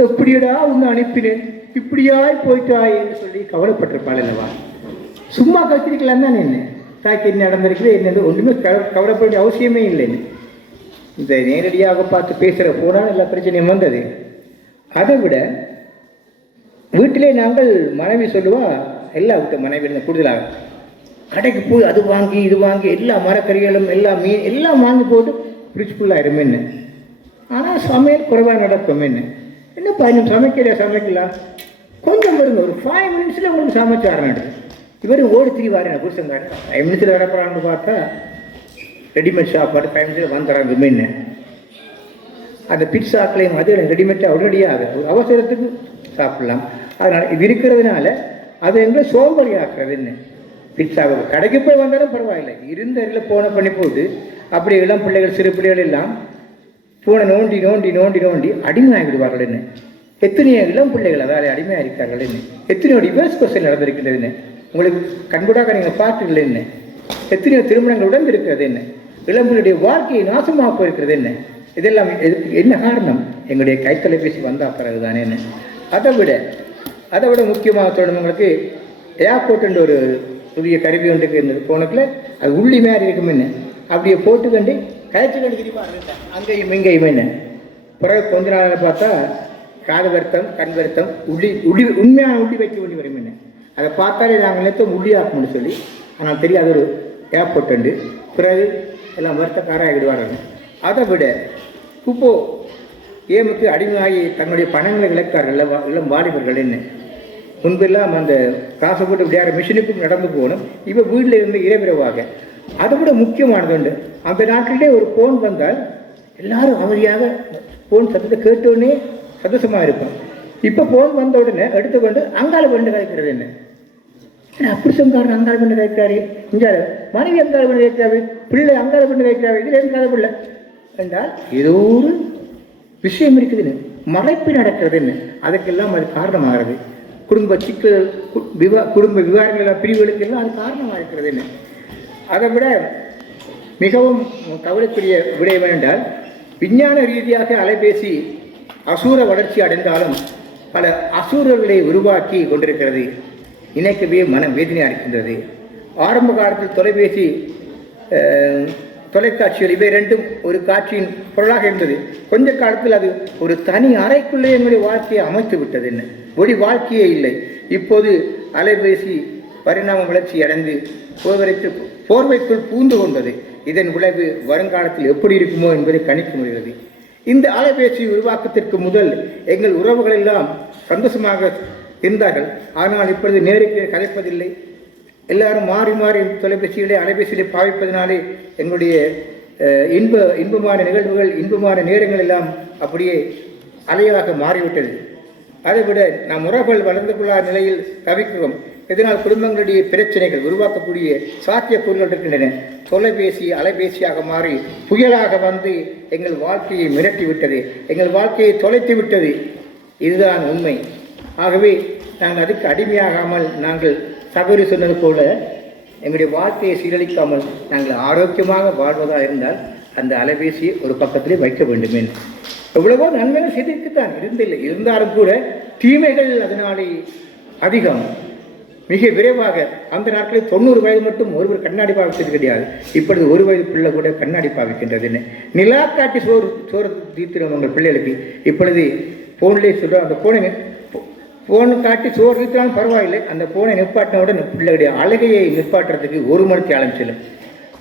எப்படியடா உன்னை அனுப்பினேன், இப்படியாய் போயிட்டாய் என்று சொல்லி கவலைப்பட்டிருப்பாள் அல்லவா. சும்மா கழிச்சிருக்கலாம் தான் என்ன, தாய்க்கு என்ன நடந்திருக்குது என்ன ஒன்றுமே கவலைப்பட வேண்டிய அவசியமே இல்லைன்னு. இந்த நேரடியாக பார்த்து பேசுகிற போனால் எல்லா பிரச்சனையும் வந்தது. அதை விட வீட்டிலே நாங்கள் மனைவி சொல்லுவா, எல்லா வீட்டு மனைவி கூடுதலாக கடைக்கு போய் அது வாங்கி இது வாங்கி எல்லா மரக்கறிகளும் எல்லா மீன் எல்லாம் வாங்கி போட்டு ஃப்ரிட்ஜ் ஃபுல்லாக இருமேன்னு. ஆனால் சமையல் குறைவாக நடக்கும் என்ன பயணம் சமைக்கலாம் கொஞ்சம் வருங்க, ஒரு 5 மினிட்ஸில் உங்களுக்கு சமைச்சு ஆரம்பிடுது. இவர் ஓடி திரிவார் என்ன புருஷங்காரு 5 நிமிஷத்தில் வரப்போறான்னு பார்த்தா ரெடிமேட் சாப்பாடு 5 நிமிஷத்தில் வந்துடுறாங்க மீன். அந்த பிட்சாக்களையும் அது ரெடிமேட்டாக உடனடியாக ஒரு அவசரத்துக்கு சாப்பிடலாம். அதனால் இது இருக்கிறதுனால அது எங்களை சோம்பறி ஆக்குறதுன்னு. பிட்சா கடைக்கு போய் வந்தாலும் பரவாயில்லை, இருந்த இடத்துல போன பண்ணி போட்டு அப்படி இளம் பிள்ளைகள் சிறு பிள்ளைகள் எல்லாம் போனை நோண்டி நோண்டி நோண்டி நோண்டி அடிமையாகிடுவார்கள் என்ன. எத்தனையோ இளம் பிள்ளைகள் அதால் அடிமையாக இருக்கிறார்கள் என்ன. எத்தனையோ டிவோர்ஸ் கொஸ்டின் நடந்திருக்கின்றது. உங்களுக்கு கண்கூடாக நீங்கள் பார்க்கல என்ன. எத்தனையோ திருமணங்கள் உடம்பு இருக்கிறது என்ன. இளம்பிள்ளையுடைய வாழ்க்கையை நாசமாக போயிருக்கிறது என்ன. இதெல்லாம் என்ன காரணம்? எங்களுடைய கைத்தொலைபேசி வந்தால் பிறகுதானே என்ன. அதை விட முக்கியமாக சொல்லணும், உங்களுக்கு ஏர்போர்ட்டுன்ற ஒரு புதிய கருவி ஒன்றுக்கு இருந்தது போனதுல அது உள்ளி மாதிரி இருக்கும் என்ன அப்படியே போட்டுக்கண்டு கழிச்சு கண்டு திரும்ப அங்கேயும் இங்கேயும் என்ன பிறகு கொஞ்ச நாள் பார்த்தா காது வருத்தம் கண் வருத்தம் உள்ளி உண்மையான உள்ளி வைக்க வேண்டி வரும் என்ன அதை பார்த்தாலே நாங்கள் நேற்று உள்ளியாக்கணும்னு சொல்லி ஆனால் தெரியாத ஒரு ஏர்போர்ட் உண்டு பிறகு எல்லாம் வருத்தக்காராக ஆகிடுவார்கள். அதை விட இப்போ ஏமுக்கு அடிமையாகி தன்னுடைய பணங்களை இழக்கார்கள் இளம் வாலிபர்கள் என்ன முன்பெல்லாம் அந்த காசை போட்டு விளையாட மிஷினுக்கும் நடந்து போகணும் இப்போ வீட்டில் இருந்து இரவிரவாக. அதை விட முக்கியமானது உண்டு அந்த நாட்டிலே ஒரு ஃபோன் வந்தால் எல்லாரும் அமைதியாக ஃபோன் சத்தத்தை கேட்டோடனே சந்தோஷமாக இருக்கும். இப்போ ஃபோன் வந்த உடனே எடுத்துக்கொண்டு அங்கால பண்ணு கதைக்கிறது என்ன அப்படி சொன்னார் அங்கால பண்ணு கதைக்கிறாரு இங்கே மனைவி அங்கால பண்ணு கதைக்கிறாரு பிள்ளை அங்கால பண்ணு கதைக்கிறாரு இதில் எதுக்காத பிள்ளை என்றால் ஏதோ ஒரு விஷயம் இருக்குதுன்னு மறைப்பு நடக்கிறதுன்னு அதுக்கெல்லாம் அது காரணமாகிறது. குடும்ப சிக்கல் குடும்ப விவகாரங்கள் பிரிவுகளுக்கு எல்லாம் அது காரணமாக இருக்கிறதுன்னு. அதை விட மிகவும் கவலைக்குரிய விடயம் என்றால் விஞ்ஞான ரீதியாக அலைபேசி அசூர வளர்ச்சி அடைந்தாலும் பல அசூரர்களை உருவாக்கி கொண்டிருக்கிறது. இணைக்கவே மனம் வேதனையாக இருக்கின்றது. ஆரம்ப காலத்தில் தொலைபேசி தொலைக்காட்சிகள் இவை ரெண்டும் ஒரு காட்சியின் பொருளாக இருந்தது. கொஞ்ச காலத்தில் அது ஒரு தனி அறைக்குள்ளே எங்களுடைய வாழ்க்கையை அமைத்து விட்டது. என்ன ஒளி வாழ்க்கையே இல்லை. இப்போது அலைபேசி பரிணாம வளர்ச்சி அடைந்து போர்வைக்குள் பூந்து கொண்டது. இதன் விளைவு வருங்காலத்தில் எப்படி இருக்குமோ என்பதை கணிக்க முடிகிறது. இந்த அலைபேசி உருவாக்கத்திற்கு முதல் எங்கள் உறவுகள் எல்லாம் சந்தோஷமாக இருந்தார்கள். ஆனால் இப்பொழுது நேருக்கு கதைப்பதில்லை. எல்லாரும் மாறி மாறி தொலைபேசிகளை அலைபேசிகளை பாவிப்பதனாலே எங்களுடைய இன்பமான நிகழ்வுகள் இன்பமான நேரங்கள் எல்லாம் அப்படியே அலையாக மாறிவிட்டது. அதை விட நாம் உறவுகள் வளர்ந்து கொள்ளாத நிலையில் தவிக்கிறோம். இதனால் குடும்பங்களுடைய பிரச்சனைகள் உருவாக்கக்கூடிய சாத்தியக்கூறுகள் இருக்கின்றன. தொலைபேசி அலைபேசியாக மாறி புயலாக வந்து எங்கள் வாழ்க்கையை மிரட்டிவிட்டது, எங்கள் வாழ்க்கையை தொலைத்து விட்டது. இதுதான் உண்மை. ஆகவே நாங்கள் அதுக்கு அடிமையாகாமல் நாங்கள் சகோதரி சொன்னது போல எங்களுடைய வாழ்க்கையை சீரழிக்காமல் நாங்கள் ஆரோக்கியமாக வாழ்வதாக இருந்தால் அந்த அலைபேசியை ஒரு பக்கத்திலே வைக்க வேண்டுமே. எவ்வளவோ நன்மைகள் செய்திருக்குத்தான் இருந்தில்லை. இருந்தாலும் கூட தீமைகள் அதனாலே அதிகம். மிக விரைவாக அந்த நாட்களில் 90 வயது மட்டும் ஒருவர் கண்ணாடி பாவித்தது கிடையாது. இப்பொழுது 1 வயது பிள்ளை கூட கண்ணாடி பாவிக்கின்றதுன்னு நிலா காட்டி சோறு தீர்த்திடும் உங்கள் பிள்ளைகளுக்கு. இப்பொழுது ஃபோன்லேயே சொல்கிறோம். அந்த ஃபோனை காட்டி சோறு தீர்த்தினாலும் பரவாயில்லை. அந்த ஃபோனை நிப்பாட்டினவுடன் பிள்ளைகளுடைய அழகையை நிப்பாட்டுறதுக்கு 1 மணிக்கு ஆரம்பிச்சிடும்.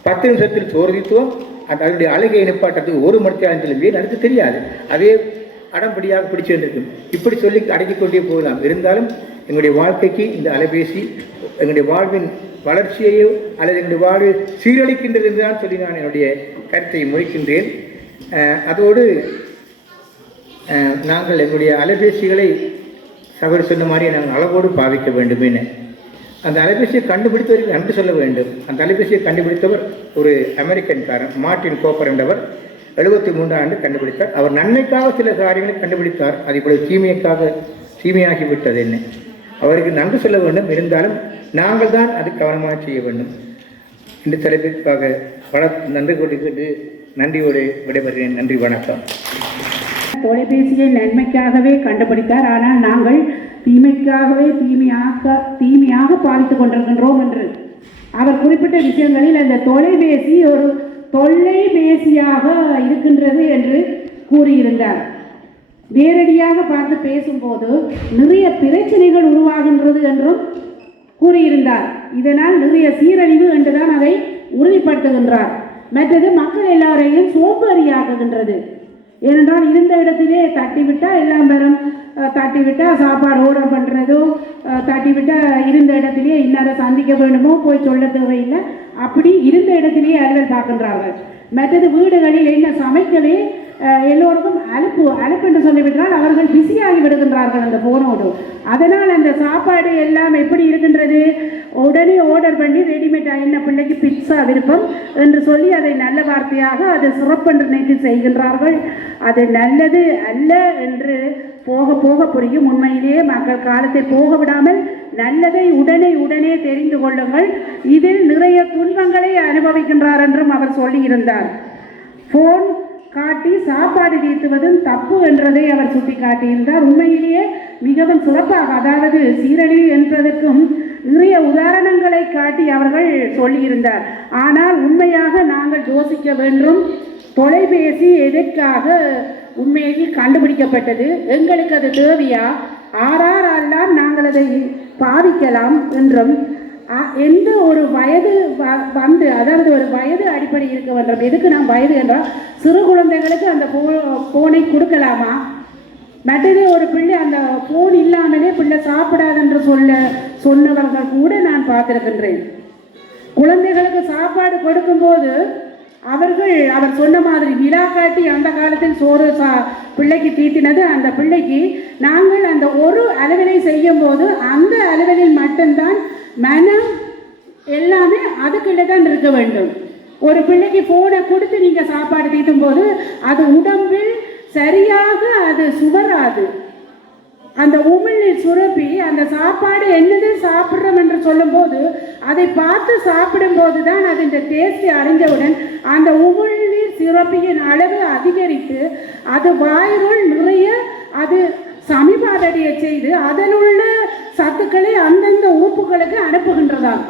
10 நிமிஷத்தில் சோறு தீர்த்துவோம். அதனுடைய அழகையை நிப்பாட்டுறதுக்கு 1 மணிக்கு ஆரம்பிச்சிடும். ஏன் எனக்கு தெரியாது. அதே அடம்படியாக பிடிச்சு வந்திருக்கும். இப்படி சொல்லி அடக்கிக் கொண்டே போகலாம். இருந்தாலும் எங்களுடைய வாழ்க்கைக்கு இந்த அலைபேசி எங்களுடைய வாழ்வின் வளர்ச்சியையோ அல்லது எங்களுடைய வாழ்வை சீரழிக்கின்றது என்று தான் சொல்லி நான் என்னுடைய கருத்தை முடிக்கின்றேன். அதோடு நாங்கள் எங்களுடைய அலைபேசிகளை சகோதரி சொன்ன மாதிரி நாங்கள் அளவோடு பாவிக்க வேண்டுமே. அந்த அலைபேசியை கண்டுபிடித்தவருக்கு நன்றி சொல்ல வேண்டும். அந்த அலைபேசியை கண்டுபிடித்தவர் ஒரு அமெரிக்கன்காரன் மார்ட்டின் கோப்பர் என்றவர் 73 ஆண்டு கண்டுபிடித்தார். அவர் நன்மைக்காக சில காரியங்களை கண்டுபிடித்தார். அது இப்பொழுது தீமையாகிவிட்டது. என்ன அவருக்கு நன்றி சொல்ல வேண்டும். இருந்தாலும் நாங்கள் தான் அது கவனமாக செய்ய வேண்டும். இந்த தலைப்பிற்காக நன்றி கொண்டு நன்றியோடு விடைபெறுகிறேன். நன்றி, வணக்கம். தொலைபேசியை நன்மைக்காகவே கண்டுபிடித்தார். ஆனால் நாங்கள் தீமைக்காகவே தீமையாக பாவித்துக் கொண்டிருக்கின்றோம் என்று அவர் குறிப்பிட்ட விஷயங்களில் அந்த தொலைபேசி ஒரு தொல்லைபேசியாக இருக்கின்றது என்று கூறியிருந்தார். நேரடியாக பார்த்து பேசும்போது நிறைய பிரச்சனைகள் உருவாகின்றது என்றும் கூறியிருந்தார். இதனால் நிறைய சீரழிவு என்றுதான் அதை உறுதிப்படுத்துகின்றார். மற்றது மக்கள் எல்லாரையும் சோம்பேறியாக்குகின்றது. ஏனென்றால் இருந்த இடத்திலே தட்டிவிட்டால் எல்லாம் பெறும். தட்டிவிட்டால் சாப்பாடு ஆர்டர் பண்ணுறதோ, தட்டிவிட்டால் இருந்த இடத்திலே இன்னாரை சந்திக்க வேண்டுமோ போய் சொல்ல தேவையில்லை. அப்படி இருந்த இடத்திலேயே அலுவல் பார்க்கின்றார்கள். மற்றது வீடுகளில் என்ன சமைக்கவே எல்லோருக்கும் அலுப்பு என்று சொல்லிவிட்டால் அவர்கள் பிஸியாகி விடுகின்றார்கள் அந்த போனோடு. அதனால் அந்த சாப்பாடு எல்லாம் எப்படி இருக்கின்றது, உடனே ஆர்டர் பண்ணி ரெடிமேடாக என்ன பிள்ளைக்கு பிட்சா விருப்பம் என்று சொல்லி அதை நல்ல வார்த்தையாக அதை சிறப்பென்று நினைத்து செய்கின்றார்கள். அது நல்லது அல்ல என்று போக போக புரியும். உண்மையிலேயே மக்கள் காலத்தை போக விடாமல் நல்லதை உடனே தெரிந்து கொள்ளுங்கள். இதில் நிறைய துன்பங்களை அனுபவிக்கின்றார் என்றும் அவர் சொல்லியிருந்தார். ஃபோன் காட்டி சாப்பாடு தீர்த்துவதும் தப்பு என்றதை அவர் சுட்டி காட்டியிருந்தார். உண்மையிலேயே மிகவும் சிறப்பாக, அதாவது சீரழிவு என்பதற்கும் நிறைய உதாரணங்களை காட்டி அவர்கள் சொல்லியிருந்தார். ஆனால் உண்மையாக நாங்கள் யோசிக்க வேண்டும், தொலைபேசி எதற்காக உண்மையில் கண்டுபிடிக்கப்பட்டது, எங்களுக்கு அது தேவையா, ஆறாரெல்லாம் நாங்கள் அதை பாவிக்கலாம் என்றும் எந்த ஒரு வயது வந்து, அதாவது ஒரு வயது அடிப்படை இருக்க வேண்டும். எதுக்கு நாம் வயது என்றால் சிறு குழந்தைகளுக்கு அந்த ஃபோனை கொடுக்கலாமா, மற்றது ஒரு பிள்ளை அந்த ஃபோன் இல்லாமலே பிள்ளை சாப்பிடாதென்று சொன்னவர்கள் கூட நான் பார்த்திருக்கின்றேன். குழந்தைகளுக்கு சாப்பாடு கொடுக்கும்போது அவர் சொன்ன மாதிரி நிலா காட்டி அந்த காலத்தில் சோறு பிள்ளைக்கு தீட்டினது, அந்த பிள்ளைக்கு நாங்கள் அந்த ஒரு அளவிலை செய்யும் போது அந்த அளவிலில் மட்டும்தான் மனம் எல்லாமே அதுக்குள்ளே தான் இருக்க வேண்டும். ஒரு பிள்ளைக்கு ஃபோனை கொடுத்து நீங்கள் சாப்பாடு தீட்டும் போது அது உடம்பில் சரியாக அது சுவராது. அந்த உமிழ்நீர் சுரப்பி அந்த சாப்பாடு என்னது சாப்பிட்றோம் என்று சொல்லும்போது அதை பார்த்து சாப்பிடும்போது தான் அதன் டேஸ்ட்டை அறிஞ்சவுடன் அந்த உமிழ்நீர் சுரப்பியின் அளவு அதிகரித்து அது வாயுகள் நிறைய அது சமிபாதடியை செய்து அதனுள்ள சத்துக்களை அந்தந்த உறுப்புகளுக்கு அனுப்புகின்றதாம்.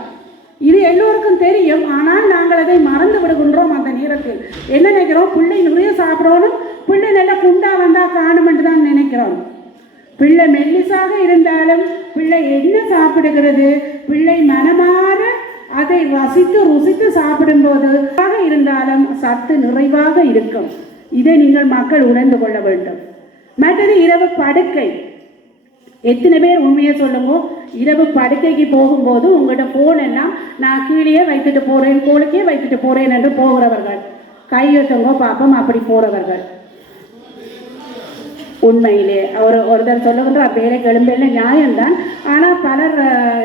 இது எல்லோருக்கும் தெரியும். ஆனால் நாங்கள் அதை மறந்து விடுகின்றோம். அந்த நேரத்தில் என்ன நினைக்கிறோம், பிள்ளை நிறைய சாப்பிடணும், பிள்ளை நல்லா குண்டா வந்தால் காணும் என்று தான் நினைக்கிறோம். பிள்ளை மெல்லிசாக இருந்தாலும் பிள்ளை என்ன சாப்பிடுகிறது, பிள்ளை மனமாற அதை ருசித்து சாப்பிடும்போது இருந்தாலும் சத்து நிறைவாக இருக்கும். இதை நீங்கள் மக்கள் உணர்ந்து கொள்ள வேண்டும். மற்றது இரவு படுக்கை. எத்தனை பேர் உண்மையை சொல்லுங்க, இரவு படுக்கைக்கு போகும்போது உங்கள்கிட்ட ஃபோன் எல்லாம் நான் கீழே வைத்துட்டு போகிறேன், கோளுக்கே வைத்துட்டு போகிறேன் என்று போகிறவர்கள் கையெழுத்துங்க பார்ப்போம். அப்படி போகிறவர்கள் உண்மையிலே ஒருத்தர் சொல்லுகின்றார் வேலைக்கு எழும்பேல நியாயம்தான். ஆனால் பலர்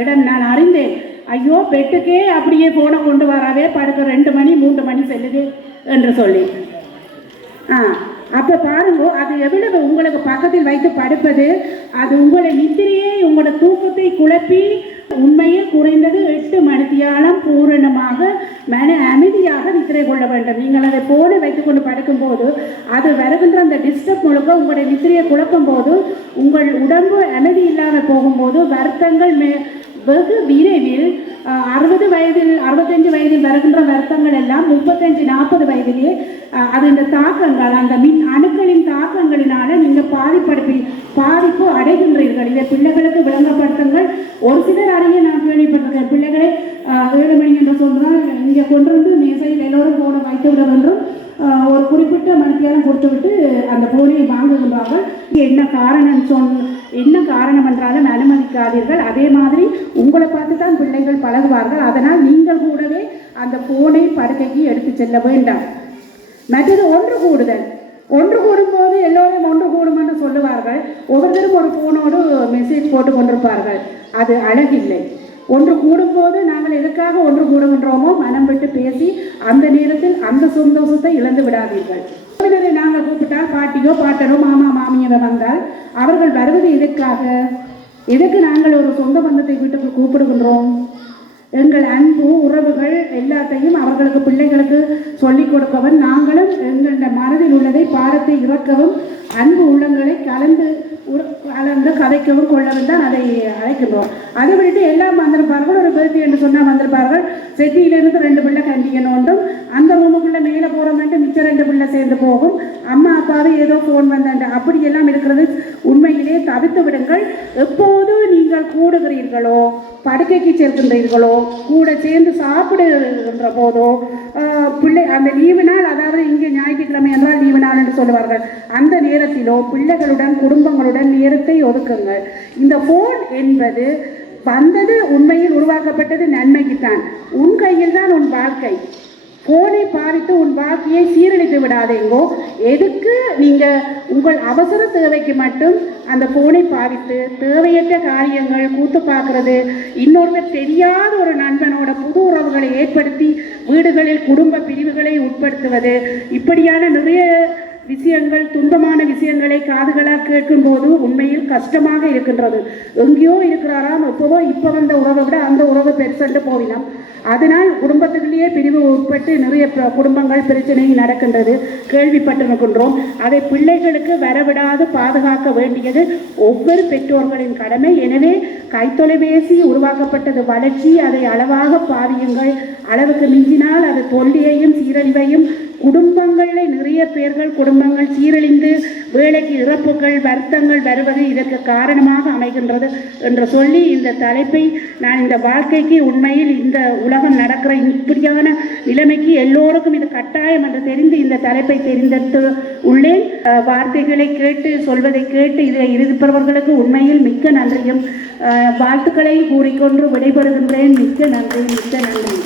இடம் நான் அறிந்தேன், ஐயோ பெட்டுக்கே அப்படியே ஃபோனை கொண்டு வராவே படுக்க 2 மணி 3 மணி செல்லுது என்று சொல்லி. அப்போ பாருங்க, அது எவ்வளவு உங்களுக்கு பக்கத்தில் வைத்து படுப்பது, அது உங்களை நித்திரையை உங்களோட தூக்கத்தை குழப்பி உண்மையில் குறைந்தது 8 மணித்தியாலம் பூரணமாக மன அமைதியாக நித்திரை கொள்ள வேண்டும். நீங்கள் அதை போல வைத்துக்கொண்டு படுக்கும்போது அது வருகின்ற அந்த டிஸ்டர்ப் முழுக்க உங்களுடைய நித்திரையை குழப்பும் போது உங்கள் உடம்பு அமைதி இல்லாமல் போகும்போது வருத்தங்கள் வெகு விரைவில் 60 வயதில் 65 வயதில் வருகின்ற வருத்தங்கள் எல்லாம் 35-40 வயதிலே அது இந்த தாக்கங்கள் அந்த மின் அணுக்களின் தாக்கங்களினால நீங்கள் பாதிப்பு அடைகின்றீர்கள். இதை பிள்ளைகளுக்கு விளங்கப்படுத்துங்கள். ஒரு சிலர் அறிய நான் கேள்விப்பட்டிருக்கேன், பிள்ளைகளை 7 மணி என்று சொன்னால் இங்கே கொண்டு வந்து மேசையில் எல்லோரும் போன வைத்து விட வேண்டும், ஒரு குறிப்பிட்ட மணித்தியாலம் கொடுத்துவிட்டு அந்த போனை வாங்குகின்றார்கள். என்ன காரணம் என்றாலும் அனுமதிக்காதீர்கள். அதே மாதிரி உங்களை பார்த்து தான் பிள்ளைகள் பழகுவார்கள். அதனால் நீங்கள் கூடவே அந்த போனை படுக்கைக்கு எடுத்து செல்ல வேண்டாம். மற்றது ஒன்று கூடும்போது எல்லோரும் ஒன்று கூடும் என்று சொல்லுவார்கள். ஒவ்வொருத்தரும் ஒரு போனோடு மெசேஜ் போட்டு கொண்டிருப்பார்கள். அது அழகில்லை. ஒன்று கூடும்போது நாங்கள் எதுக்காக ஒன்று கூடுகின்றோமோ மனம் விட்டு பேசி அந்த நேரத்தில் அந்த சந்தோஷத்தை இழந்து விடாதீர்கள். நாங்கள் கூப்பிட்டால் பாட்டியோ பாட்டனோ மாமா மாமியவை வந்தால் அவர்கள் வருவது எதுக்கு நாங்கள் ஒரு சொந்த பந்தத்தை வீட்டுக்கு கூப்பிடுகின்றோம்? எங்கள் அன்பு உறவுகள் எல்லாத்தையும் அவர்களுக்கு பிள்ளைகளுக்கு சொல்லிக் கொடுக்கவும் நாங்களும் எங்கள மனதில் உள்ளதை பாடத்தை இறக்கவும் அன்பு உள்ளங்களை கலந்து கதைக்கவும் கொள்ளவும் தான் அதை அழைக்கின்றோம். அதை விட்டுட்டு எல்லாம் வந்திருப்பார்கள். ஒரு பேர்த்தி என்று சொன்னால் வந்திருப்பார்கள். செட்டியிலிருந்து 2 பிள்ளை கண்டிக்கணும், அந்த ரூமுக்குள்ளே மேலே போகிறோம்ட்டு மிச்சம் 2 பிள்ளை சேர்ந்து போகும். அம்மா அப்பாவே ஏதோ ஃபோன் வந்தாண்டு அப்படியெல்லாம் இருக்கிறது. உண்மையிலே தவிர்த்து விடுங்கள். எப்போது நீங்கள் கூடுகிறீர்களோ, படுக்கைக்கு சேர்க்கின்றீர்களோ, கூட சேர்ந்து சாப்பிடுகின்ற போதோ, பிள்ளை அந்த லீவு நாள், அதாவது இங்கே ஞாயிற்றுக்கிழமை என்றால் லீவு நாள் என்று சொல்லுவார்கள், அந்த நேரத்திலோ பிள்ளைகளுடன் குடும்பங்களுடன் நேரத்தை ஒதுக்குங்கள். இந்த ஃபோன் என்பது வந்தது உண்மையில் உருவாக்கப்பட்டது நன்மைக்குத்தான். உன் கையில் தான் உன் வாழ்க்கை. ஃபோனை பாதித்து உன் வாழ்க்கையை சீரழித்து விடாதேங்கோ. எதுக்கு நீங்கள் உங்கள் அவசர தேவைக்கு மட்டும் அந்த ஃபோனை பாதித்து தேவையற்ற காரியங்கள் கூத்து பார்க்கறது, இன்னொருவர் தெரியாத ஒரு நண்பனோட புது உறவுகளை ஏற்படுத்தி வீடுகளில் குடும்ப பிரிவுகளை உட்படுத்துவது, இப்படியான நிறைய விஷயங்கள், துன்பமான விஷயங்களை காதுகளாக கேட்கும்போது உண்மையில் கஷ்டமாக இருக்கின்றது. எங்கேயோ இருக்கிறாராம், எப்போவோ இப்போ வந்த உறவை விட அந்த உறவு பெருசென்று போவினோம். அதனால் குடும்பத்துக்குள்ளேயே பிரிவு உட்பட்டு நிறைய குடும்பங்கள் பிரச்சனை நடக்கின்றது, கேள்விப்பட்டிருக்கின்றோம். அதை பிள்ளைகளுக்கு வரவிடாது பாதுகாக்க வேண்டியது ஒவ்வொரு பெற்றோர்களின் கடமை. எனவே கைத்தொலைபேசி உருவாக்கப்பட்டது வளர்ச்சி, அதை அளவாக பாவியுங்கள். அளவுக்கு மிஞ்சினால் அது தொல்லியையும் சீரழிவையும், குடும்பங்களில் நிறைய பேர்கள் குடும்பங்கள் சீரழிந்து வேலைக்கு இறப்புகள் வருத்தங்கள் வருவது இதற்கு காரணமாக அமைகின்றது என்று சொல்லி இந்த தலைப்பை நான் இந்த வாழ்க்கைக்கு உண்மையில் இந்த உலகம் நடக்கிற இப்படியான நிலைமைக்கு எல்லோருக்கும் இது கட்டாயம் என்று தெரிந்து இந்த தலைப்பை தெரிந்தெடுத்து உள்ளேன். வார்த்தைகளை கேட்டு சொல்வதை கேட்டு இதை இருப்பவர்களுக்கு உண்மையில் மிக்க நன்றியும் வாழ்த்துக்களை கூறிக்கொண்டு விடைபெறுகின்றேன். மிக்க நன்றி, மிக்க நன்றி.